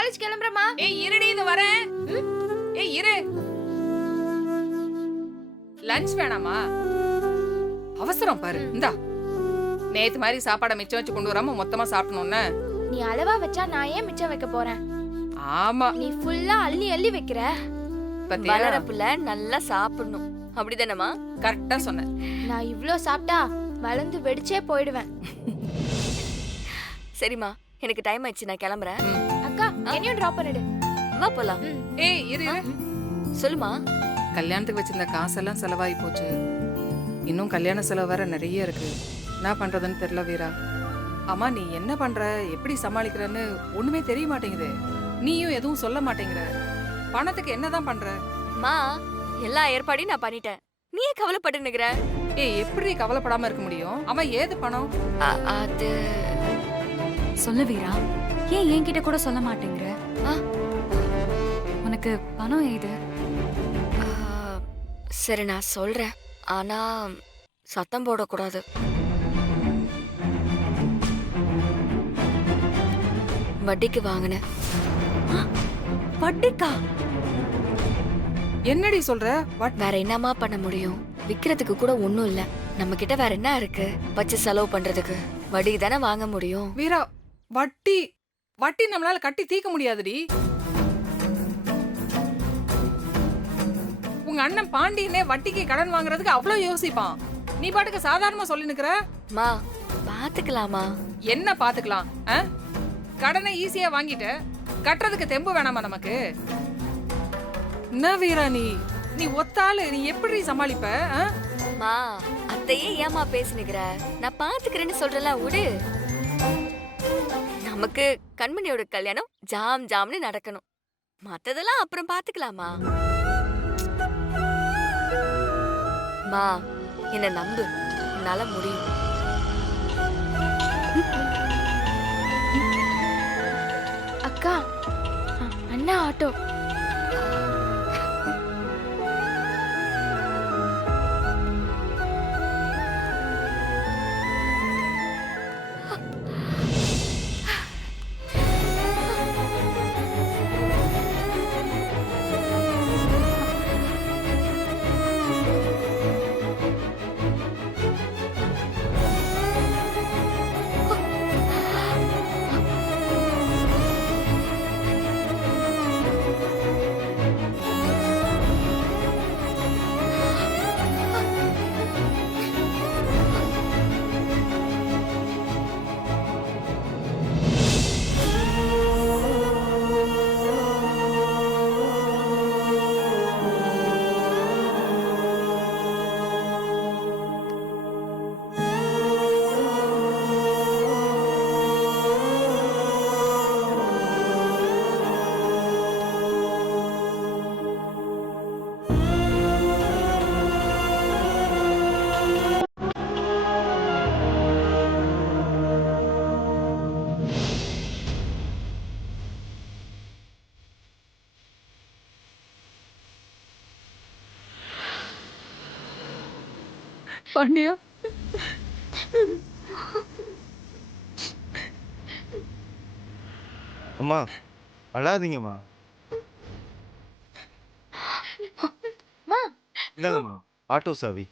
College கிளம்புறமா. ஏய் இருடி, இது வரேன். ஏய் இரு. லஞ்ச் வேணாமா? அவசரம் பாரு. இந்தா, நேத்து மாதிரி சாப்பாடை மிச்சம் வச்சு கொண்டு வராம மொத்தமா சாப்பிடணும்னு. நீ அளவா வச்சா நான் ஏன் மிச்சம் வைக்க போறேன்? ஆமா, நீ ஃபுல்லா அள்ளி அள்ளி வைக்கிற. வளரப்புல நல்லா சாப்பிடணும், அப்படிதானமா? கரெக்டா சொன்ன. நான் இவ்ளோ சாப்பிட்டா வளர்ந்து வெடிச்சே போயிடுவேன். சரிம்மா, எனக்கு டைம் ஆயிடுச்சு, நான் கிளம்புறேன். அக்கா என்னையும் டிராப் பண்ணிடு. வா போலாம். ஏய் இரு இரு. சொல்லுமா. கல்யாணத்துக்கு வச்சிருந்த காசெல்லாம் செலவாகி போச்சு. இன்னும் கல்யாண செலவு வேற நிறைய இருக்கு. என்ன பண்றதுன்னு தெரியல வீரா. அம்மா, நீ என்ன பண்ற, எப்படி சமாளிக்கிறன்னு ஒண்ணுமே தெரிய மாட்டேங்குது. நீயும் எதுவும் சொல்ல மாட்டேங்கிற. பணத்துக்கு என்னதான் பண்ற? மா, எல்லா ஏற்பாடையும் நான் பண்ணிட்டேன், நீ ஏன் கவலைப்பட்டு நிக்கிற? ஏய், எப்படி கவலைப்படாம இருக்க முடியும்? அம்மா, ஏது பணம்? அது சொல்லு வீரா, ஏன் என்கிட்ட கூட சொல்ல மாட்டேங்கிற? உனக்கு பணம் ஏது? சரி, நான் சொல்றேன், ஆனா சத்தம் போடக்கூடாது. வட்டிக்கு வாங்கினேன். வட்டிக்கா? என்னடி சொல்ற? வேற என்னமா பண்ண முடியும்? விக்கிறதுக்கு கூட ஒண்ணும் இல்ல. நம்ம கிட்ட வேற என்ன இருக்கு வச்சு செலவு பண்றதுக்கு? வட்டி தானே வாங்க முடியும். வீரா, வட்டி வட்டி நம்மளால கட்டி தீர்க்க முடியாதுடி. உங்க அண்ணன் பாண்டியனே வட்டிக்கு கடன் வாங்குறதுக்கு அவ்வளவு யோசிப்பான். நீ பாட்டுக்கு சாதாரணமா சொல்லி நிக்கிற. மா, பாத்துக்கலாமா? என்ன பாத்துக்கலாம்? கடனை ஈஸியா வாங்கிட்ட, கட்டுறதுக்கு தெம்பு வேணாமா நமக்கு? என்ன வீரா, நீ ஒத்தாளு, நீ எப்படி சமாளிப்ப? மா, அத்தையே ஏமா பேசினுக்கிற? நான் பாத்துக்கிறேன்னு சொல்றல, விடு. நமக்கு கண்மணியோட கல்யாணம் ஜாம் ஜாம்னு நடக்கணும், மத்ததெல்லாம் அப்புறம் பாத்துக்கலாமா? மா, என்ன நம்பு, என்னால முடியும். அக்கா, அண்ணா ஆட்டோ. பாண்டியா, அம்மா அழாதீங்கம்மா. இந்தாங்கம்மா ஆட்டோ சாவி.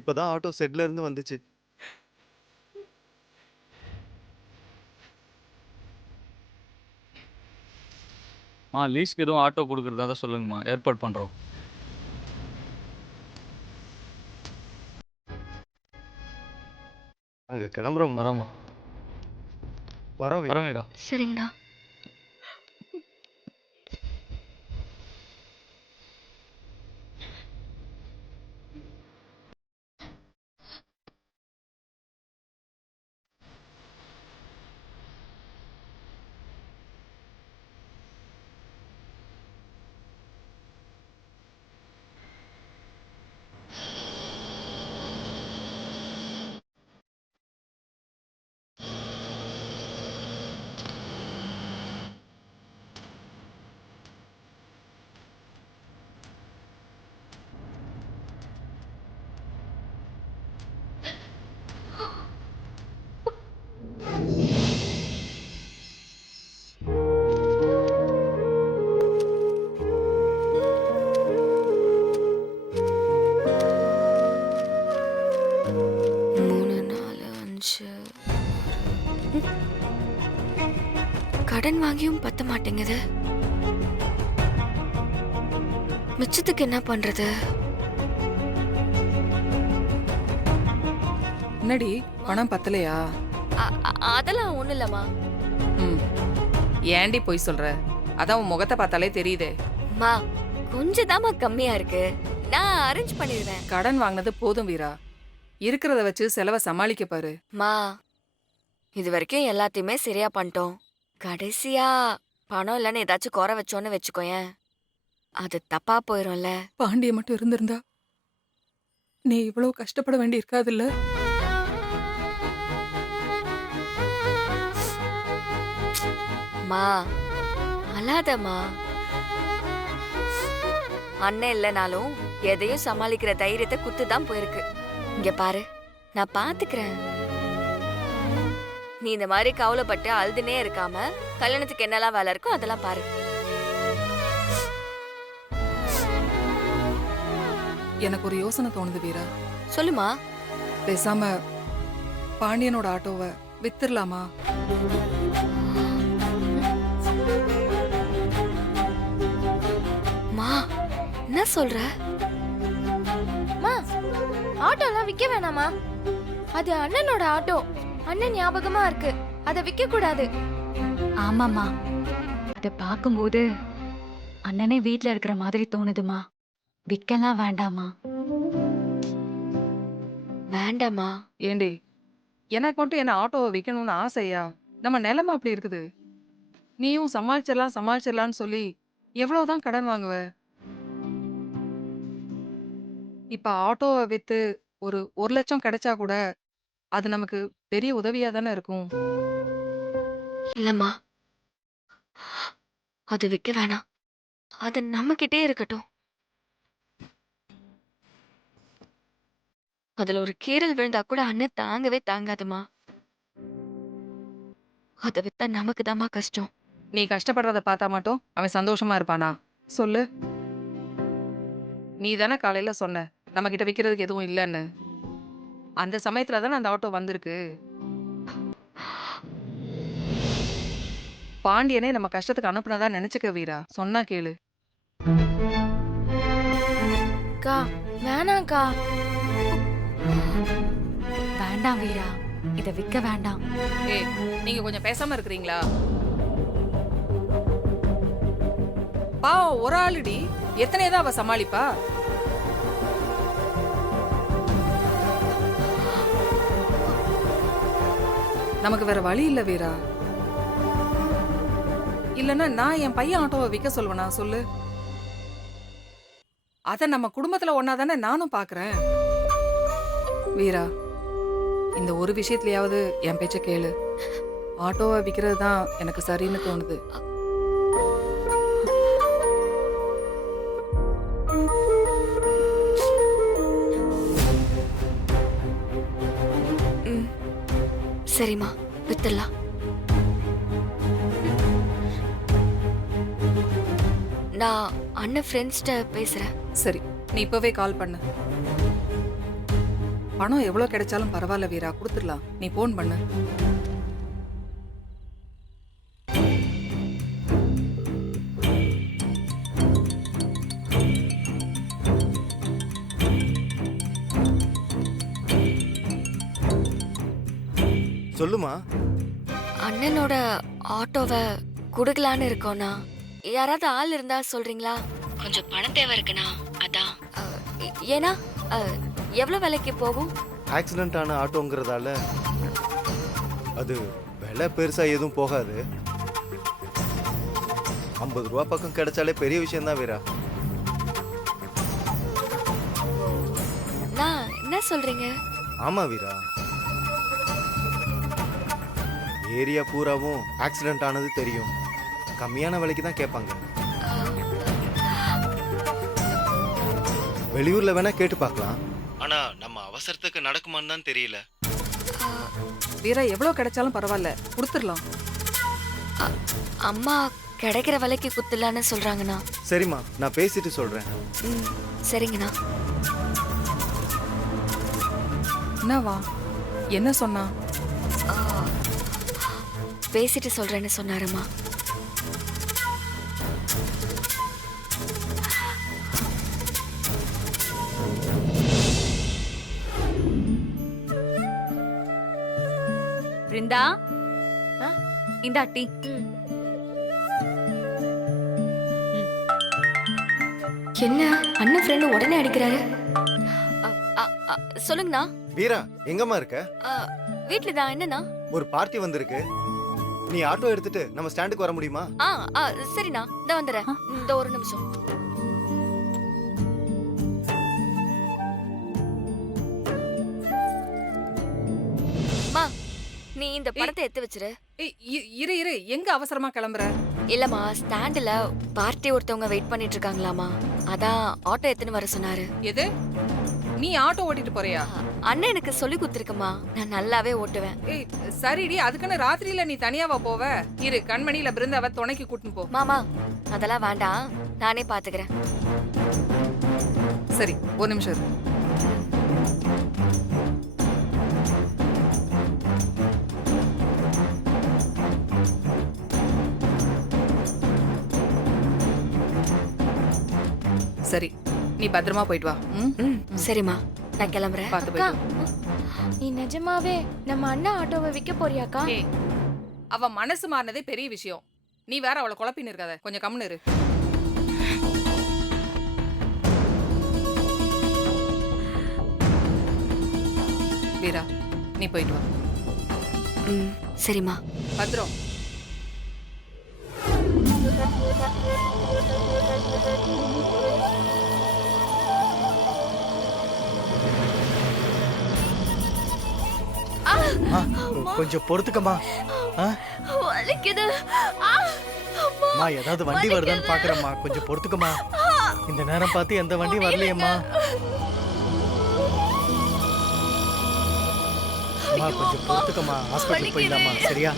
இப்பதான் ஆட்டோ செட்ல இருந்து வந்துச்சு. லீஸ்க்கு எதுவும் ஆட்டோ கொடுக்குறதா தான் சொல்லுங்கம்மா, ஏற்பாடு பண்ணுறோம். அங்க கிளம்புறோம். வரோம்மா. வரோம். வரோங்கடா. சரிங்கடா. கடன் வாங்கியும் பத்த மாட்டேங்குது. மிச்சத்துக்கு என்ன பண்றது? என்னடி பணம் பத்தலையா? அதெல்லாம் ஒண்ணு இல்லம்மா. ம். ஏன்டி போய் சொல்ற? அதான் உன் முகத்தை பார்த்தாலே தெரியுதே. மா, கொஞ்சம் தாம்மா கம்மியா இருக்கு. நான் அரேஞ்ச் பண்ணிடுவேன். கடன் வாங்கினது போதும் வீரா. இருக்கிறத வச்சு செலவை சமாளிக்க பாரு. மா, இது வரைக்கும் எல்லாத்தையுமே சரியா பண்ணிட்டோம். கடைசியா பணம் இல்லைன்னு ஏதாச்சும் குறை வச்சோன்னு வச்சுக்கோயேன், அது தப்பா போயிரும்ல. பாண்டிய மட்டும் இருந்திருந்தா நீ இவ்வளவு கஷ்டப்பட வேண்டி இருக்காதுல்ல? மா, அழாதம்மா. அண்ணன் இல்லைனாலும் எதையும் சமாளிக்கிற தைரியத்தை குத்துதான் போயிருக்கு. இங்க பாரு, நான் பாத்துக்கிறேன். நீ இந்த மாதிரி கவலைப்பட்டு அழுதுனே இருக்காம கல்யாணத்துக்கு என்னெல்லாம் வேலை இருக்கோ அதெல்லாம் பாரு. எனக்கு ஒரு யோசனை தோணுது வீரா. சொல்லுமா. பேசாம பாண்டியனோட ஆட்டோவை வித்துடலாமா? மா, என்ன சொல்ற? மா, ஆட்டோலாம் விக்க வேணாமா? அது அண்ணனோட ஆட்டோ. அண்ணன் ஞாபகமா இருக்கு. அதை விக்க கூடாது. ஆமாம்மா, அத பாக்கும்போது அண்ணனே வீட்ல இருக்கிற மாதிரி தோணுதுமா. விக்கலாம் வேண்டாமா? வேண்டாமா. ஏண்டி, எனக்கு மட்டும் என்ன ஆட்டோவை விற்கணும்னு ஆசையா? நம்ம நிலைமை அப்படி இருக்குது. நீயும் சமாளிச்சிடலாம்னு சொல்லி எவ்வளவுதான் கடன் வாங்குவ? இப்ப ஆட்டோவை வித்து ஒரு 1,00,000 கிடைச்சா கூட அது நமக்கு பெரிய உதவியா தானே இருக்கும். இல்லம்மா, அது விக்க வேணாம். அது நம்ம கிட்டே இருக்கட்டும். அதுல ஒரு கீறல் விழுந்தா கூட அண்ணன் தாங்கவே தாங்காதுமா. அதை வித்தா நமக்கு தாம்மா கஷ்டம். நீ கஷ்டப்படுறத பார்த்தா மட்டும் அவன் சந்தோஷமா இருப்பானா? சொல்லு. நீ தானே காலையில சொன்ன நம்ம கிட்ட விக்கிறதுக்கு எதுவும் இல்லைன்னு. அந்த சமயத்துல தானே அந்த ஆட்டோ வந்திருக்கு. பாண்டியனே நம்ம கஷ்டத்துக்கு அனுப்புனதா நினைச்சுக்க வீரா. சொன்னா கேளு. அக்கா, வேணாம்க்கா. வேண்டாம் வீரா, இத விக்க வேண்டாம். ஏய், நீங்க கொஞ்சம் பேசாம இருக்கிறீங்களா? பாவம் ஒரு ஆளுடி, எத்தனைதான் அவ சமாளிப்பா? நமக்கு வேற வழி இல்ல வீரா. இல்லன்னா நான் என் பையன் ஆட்டோவை விற்க சொல்லுவேனா? சொல்லு. அத நம்ம குடும்பத்துல ஒன்னாதானே நானும் பாக்குறேன். வீரா, இந்த ஒரு விஷயத்துலயாவது என் பேச்ச கேளு. ஆட்டோவை விக்கிறது தான் எனக்கு சரின்னு தோணுது. சரிம்மா, வித்துடலாம். நான் அண்ணன் ஃப்ரெண்ட்ஸ்ட பேசுறேன். சரி, நீ இப்பவே கால் பண்ணு. பணம் எவ்வளவு கிடைச்சாலும் பரவாயில்ல வீரா, கொடுத்துடலாம். நீ போன் பண்ணு. சொல்லுமா. அண்ணனோட ஆட்டோவை குடுக்கலான்னு இருக்கோண்ணா. யாராவது ஆள் இருந்தா சொல்றீங்களா? கொஞ்சம் பணம் தேவை இருக்குண்ணா, அதான். ஏன்னா எவ்வளவு விலைக்கு போகும்? ஆக்சிடென்ட் ஆன ஆட்டோங்கிறதால அது விலை பெருசா எதுவும் போகாது. 50 ரூபா பக்கம் கிடைச்சாலே பெரிய விஷயம் தான் வீரா. நான் என்ன சொல்றீங்க? ஆமா வீரா, ஏரியா பூராவும் ஆக்சிடென்ட் ஆனது தெரியும். கம்மியான விலைக்கு தான் கேட்பாங்க. வெளியூர்ல வேணா கேட்டு பார்க்கலாம். ஆனா நம்ம அவசரத்துக்கு நடக்குமான்னு தான் தெரியல. வீரா, எவ்வளவு கிடைச்சாலும் பரவாயில்ல, கொடுத்துடலாம். அம்மா கிடைக்கிற விலைக்கு குத்துலான்னு சொல்றாங்கண்ணா. சரிம்மா, நான் பேசிட்டு சொல்றேன். சரிங்கண்ணா. என்னவா? என்ன சொன்னா? பேசிட்டு சொல்றேன்னு சொன்னாருமா. பிருந்தா ஆ? இந்தா டீ. என்ன அண்ணன் ஃப்ரெண்டு உடனே அடிக்கிறாரு? சொல்லுங்கண்ணா. வீரா எங்கம்மா இருக்க? வீட்ல தான். என்னண்ணா? ஒரு பார்ட்டி வந்திருக்கு. நீ ஆட்டோ எடுத்துட்டு நம்ம ஸ்டாண்டுக்கு வர முடியுமா? சரிண்ணா, இந்த வந்துடுறேன். இந்த ஒரு நிமிஷம். மா, நீ இந்த படத்தை எடுத்து வச்சிரு. ஏய், இரு இரு, எங்க அவசரமா கிளம்புற? இல்லம்மா, ஸ்டாண்டுல பார்ட்டி ஒருத்தவங்க வெயிட் பண்ணிட்டு இருக்காங்களாமா. அதான் ஆட்டோ எடுத்துன்னு வர சொன்னாரு. எது, நீ ஆட்டோ ஓட்டிட்டு போறியா? அண்ணன் எனக்கு சொல்லி கொடுத்துருக்கமா, நான் நல்லாவே ஓட்டுவேன். ஏய் சரிடி, அதுக்குன்னு ராத்திரியில நீ தனியாவா போவ? இரு, கண்மணியில பிருந்தாவ துணைக்கு கூட்டின்னு போ. மாமா, அதெல்லாம் வேண்டாம், நானே பாத்துக்கிறேன். சரி, ஒரு நிமிஷம் இரு. சரி, நீ பத்திரமா போயிட்டு வா. ம், சரிம்மா, நான் கிளம்புறேன். பார்த்து அக்கா, போயிட்டு நீ நிஜமாவே நம்ம அண்ணா ஆட்டோவை விற்க போறியாக்கா? வா. ஏய், அவ மனசு மாறினதே பெரிய விஷயம். நீ வேற அவளை குழப்பின்னு இருக்காத, கொஞ்சம் கம்முன்னு இரு. வீரா, நீ போயிட்டு வா. சரிம்மா. பத்திரம். கொஞ்சம் பொறுத்துக்கம்மா. வலிக்குது. அம்மா, ஏதாவது வண்டி வருதான்னு பாக்குறம்மா, கொஞ்சம் பொறுத்துக்கம்மா. இந்த நேரம் பார்த்து எந்த வண்டி வரலையம்மா. அம்மா, கொஞ்சம் பொறுத்துக்கம்மா, ஹாஸ்பிட்டல் போயிடலாமா? சரியா?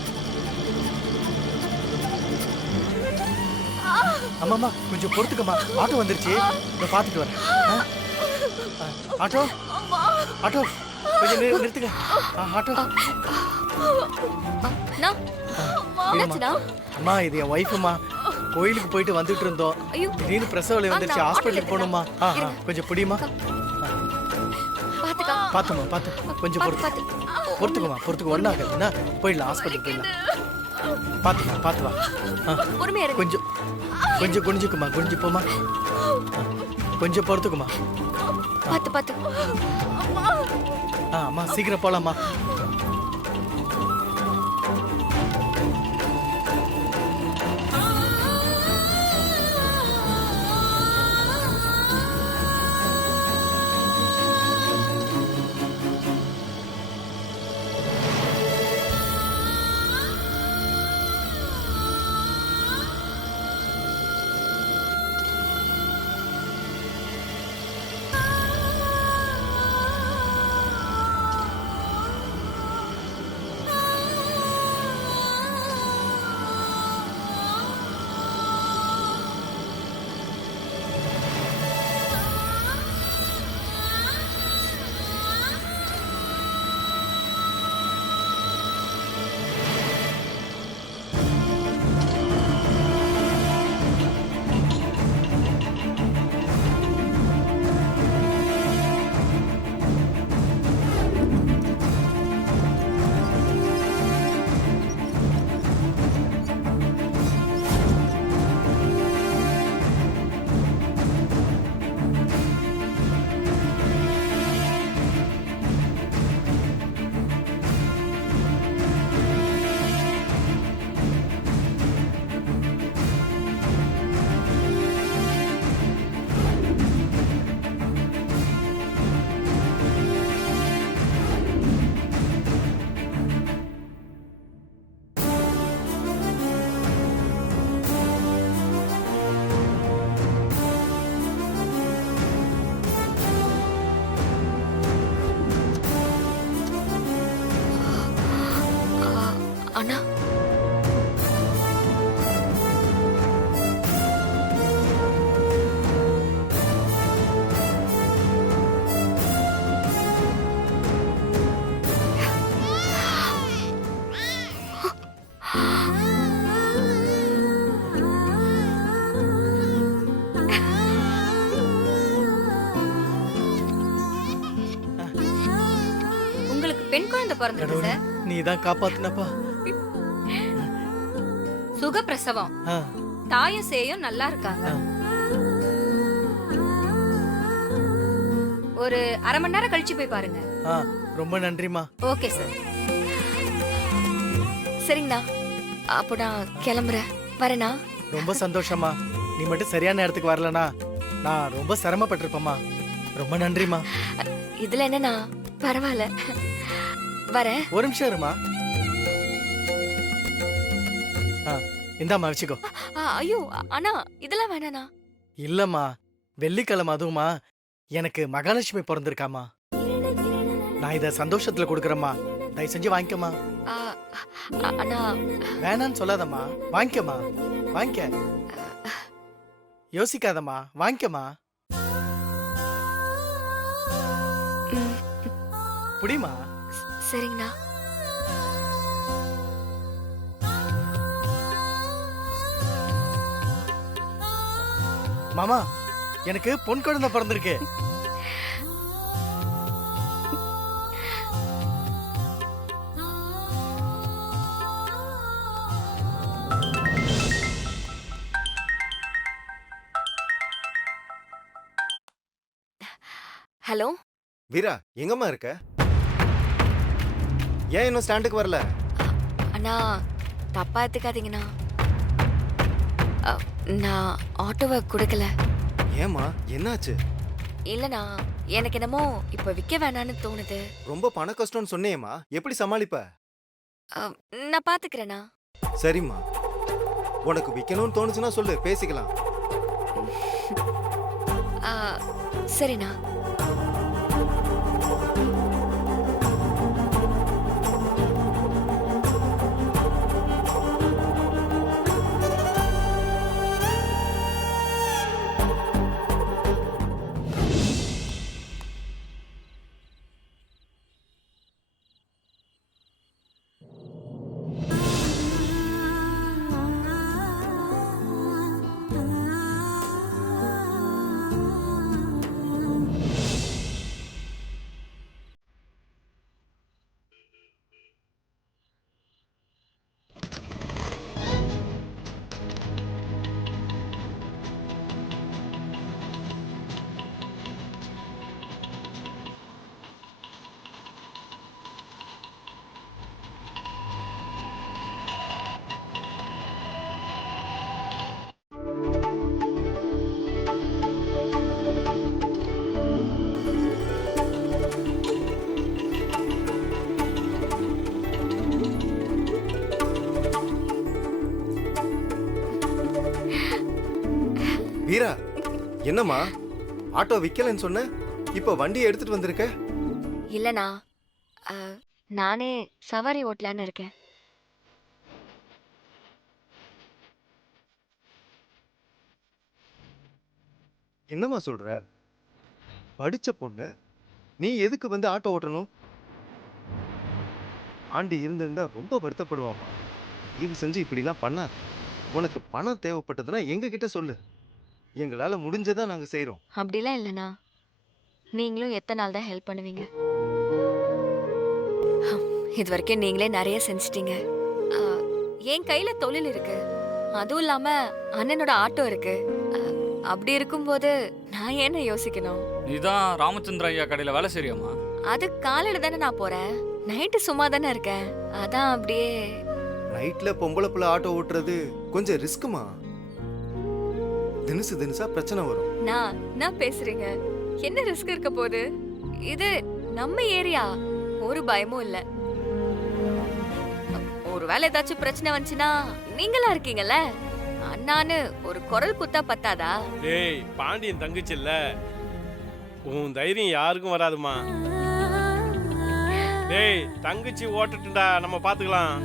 அம்மாம்மா, கொஞ்சம் பொறுத்துக்கம்மா. ஆட்டோ வந்துருச்சு, நான் பார்த்துட்டு வரேன். ஆட்டோ ஆட்டோ, கொஞ்சம் நிறுத்துங்க. ஆட்டோ. என்னாச்சுண்ணா? அம்மா, இது என் ஒய்ஃபுமா. கோயிலுக்கு போயிட்டு வந்துட்டு இருந்தோம். ஐயோ, திடீர்னு பிரசவ வலி வந்துருச்சு, வேண்டாம், ஹாஸ்பிட்டலுக்கு ஆட்டோல போகணுமா? கொஞ்சம் பிடிமா. பாத்துக்கா. பாத்துமா, பாத்து, கொஞ்சம் பொறுத்து. பொறுத்துக்குமா, பொறுத்துக்கு ஒன்னாகுதுன்னா போயிடலாம், ஹாஸ்பிட்டலுக்கு போயிடலாம். பாத்துமா, பாத்து வா. பொறுமையா இரு. கொஞ்சம் கொஞ்சம் குனிஞ்சுக்குமா, குனிஞ்சு போமா. கொஞ்சம் பொறுத்துக்குமா. பாத்து பாத்து. அம்மா, சீக்கிரம் போலாமா? அண்ணா, உங்களுக்கு பெண் குழந்தை பிறந்திருக்கு சார். நீ தான் காப்பாத்துனப்பா. சுகப்பிரசவம். ஆ, தாயும் சேயும் நல்லா இருக்காங்க. ஆ. ஒரு அரை மணி நேரம் கழிச்சு போய் பாருங்க. ஆ, ரொம்ப நன்றிம்மா. Okay sir. சரிங்கண்ணா, அப்போ நான் கிளம்புறேன். வரேண்ணா. ரொம்ப சந்தோஷமா. நீ மட்டும் சரியான நேரத்துக்கு வரலனா நான் ரொம்ப சிரமப்பட்டிருப்பேம்மா. ரொம்ப நன்றிம்மா. இதுல என்னண்ணா, பரவாயில்ல. வரேன். ஒரு நிமிஷம் இருமா. இந்தாம்மா வச்சுக்கோ. ஐயோ அண்ணா, இதெல்லாம் வேணாண்ணா. இல்லம்மா, வெள்ளிக்கிழமை அதுவுமா எனக்கு மகாலட்சுமி பிறந்திருக்காமா. நான் இத சந்தோஷத்துல கொடுக்கறேம்மா. தயவு செஞ்சு வாங்கிக்கம்மா. ஆ, அண்ணா. வேணான்னு சொல்லாதம்மா. வாங்கிக்கம்மா, வாங்கிக்க. யோசிக்காதம்மா, வாங்கிக்கம்மா. ம், புடிமா. சரிங்கண்ணா. மாமா, எனக்கு பொன் குழந்தை பிறந்திருக்கு. ஹலோ. வீரா எங்கம்மா இருக்க? ஏன் இன்னும் ஸ்டாண்டுக்கு வரல? அண்ணா, தப்பா எடுத்துக்காதீங்கண்ணா. நான் ஆட்டோவை கொடுக்கல. ஏம்மா என்னாச்சு? இல்லண்ணா, எனக்கு என்னமோ இப்ப விற்க வேணான்னு தோணுது. ரொம்ப பண கஷ்டம்னு சொன்னேம்மா, எப்படி சமாளிப்ப? நான் பாத்துக்கிறேண்ணா. சரிம்மா, உனக்கு விற்கணும்னு தோணுச்சுன்னா சொல்லு, பேசிக்கலாம். ஆ, சரிண்ணா. வீரா, என்னம்மா ஆட்டோ விக்கலன்னு சொன்ன, இப்ப வண்டியை எடுத்துட்டு வந்திருக்க? இல்லண்ணா, நானே சவாரி ஓட்டலான்னு இருக்கேன். என்னம்மா சொல்ற? படிச்ச பொண்ணு நீ எதுக்கு வந்து ஆட்டோ ஓட்டணும்? ஆண்டி இருந்திருந்தா ரொம்ப வருத்தப்படுவாமா. இது செஞ்சு இப்படிலாம் பண்ணாத. உனக்கு பணம் தேவைப்பட்டதுன்னா எங்க கிட்ட சொல்லு, எங்களால முடிஞ்சதா நாங்க செய்யறோம். அப்படிலாம் இல்லைண்ணா. நீங்களும் எத்தனை நாள் தான் ஹெல்ப் பண்ணுவீங்க? இது வரைக்கும் நீங்களே நிறைய செஞ்சிட்டீங்க. என் கையில தொழில் இருக்கு, அதுவும் இல்லாம அண்ணனோட ஆட்டோ இருக்கு. அப்படி இருக்கும்போது நான் என்ன யோசிக்கணும்? நீ தான் ராமச்சந்திர ஐயா கடையில் வேலை செய்றியாம்மா? அது காலையில தானே நான் போறேன், நைட்டு சும்மா தானே இருக்கேன். அதான் அப்படியே. நைட்ல பொம்பளை பிள்ளை ஆட்டோ ஓட்டுறது கொஞ்சம் ரிஸ்க்குமா. தினசு தினசா பிரச்சனை வரும். நான் பேசுறீங்க, என்ன ரிஸ்க் இருக்க போகுது? இது நம்ம ஏரியா, ஒரு பயமும் இல்ல. ஒருவேளை ஏதாச்சும் பிரச்சனை வந்துச்சுன்னா நீங்களா இருக்கீங்கல்ல, அண்ணான்னு ஒரு குரல் குத்தா பத்தாதா? டேய், பாண்டியன் தங்கச்சி இல்ல, உன் தைரியம் யாருக்கும் வராதுமா. டேய், தங்கச்சி ஓட்டட்டுண்டா, நம்ம பாத்துக்கலாம்.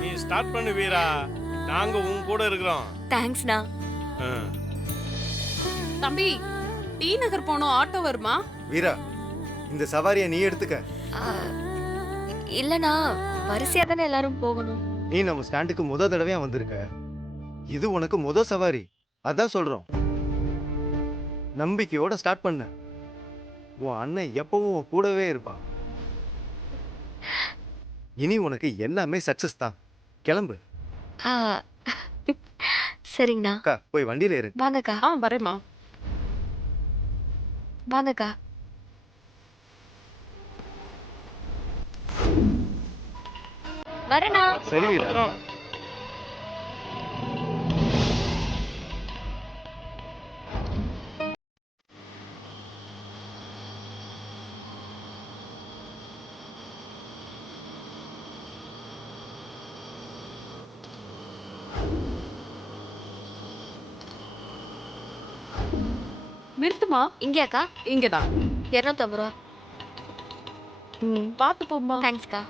நீ ஸ்டார்ட் பண்ணு வீரா, நாங்க உன் கூட இருக்கிறோம். தேங்க்ஸ்ண்ணா. தம்பி, டி நகர் போனோம், ஆட்டோ வருமா? வீரா, இந்த சவாரியை நீ எடுத்துக்க. இல்லண்ணா, வரிசையா தானே எல்லாரும் போகணும். நீ நம்ம ஸ்டாண்டுக்கு முத தடவையா வந்திருக்க, இது உனக்கு முத சவாரி, அதான் சொல்றோம். நம்பிக்கையோட ஸ்டார்ட் பண்ணு. உன் அண்ணன் எப்பவும் உன் கூடவே இருப்பான். இனி உனக்கு எல்லாமே சக்சஸ் தான். கிளம்பு. ஆ, சரிங்கண்ணா. அக்கா போய் வண்டியில ஏறு. வாங்கக்கா, வரேம்மா. வாங்கக்கா. வரேண்ணா. சரி வீரா. நிறுத்துமா. இங்கேயாக்கா? இங்கதான். 250 ரூபா. பார்த்து போம்மா. தேங்க்ஸ்க்கா.